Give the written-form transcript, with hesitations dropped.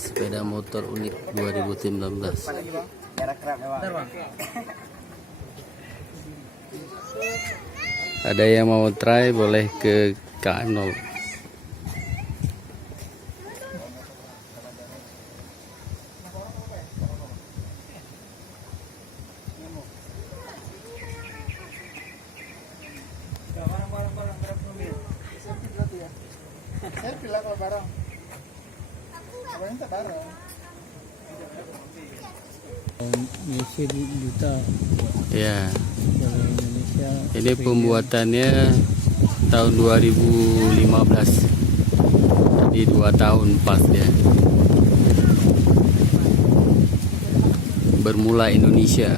sepeda motor unik 2019. Ada yang mau try boleh ke KM0. Saya bilang kalau barang. Apa yang tak barang? Malaysia juta Ya, dari Indonesia. ini pembuatannya tahun 2015. Jadi 2 tahun pas dia. Bermula Indonesia.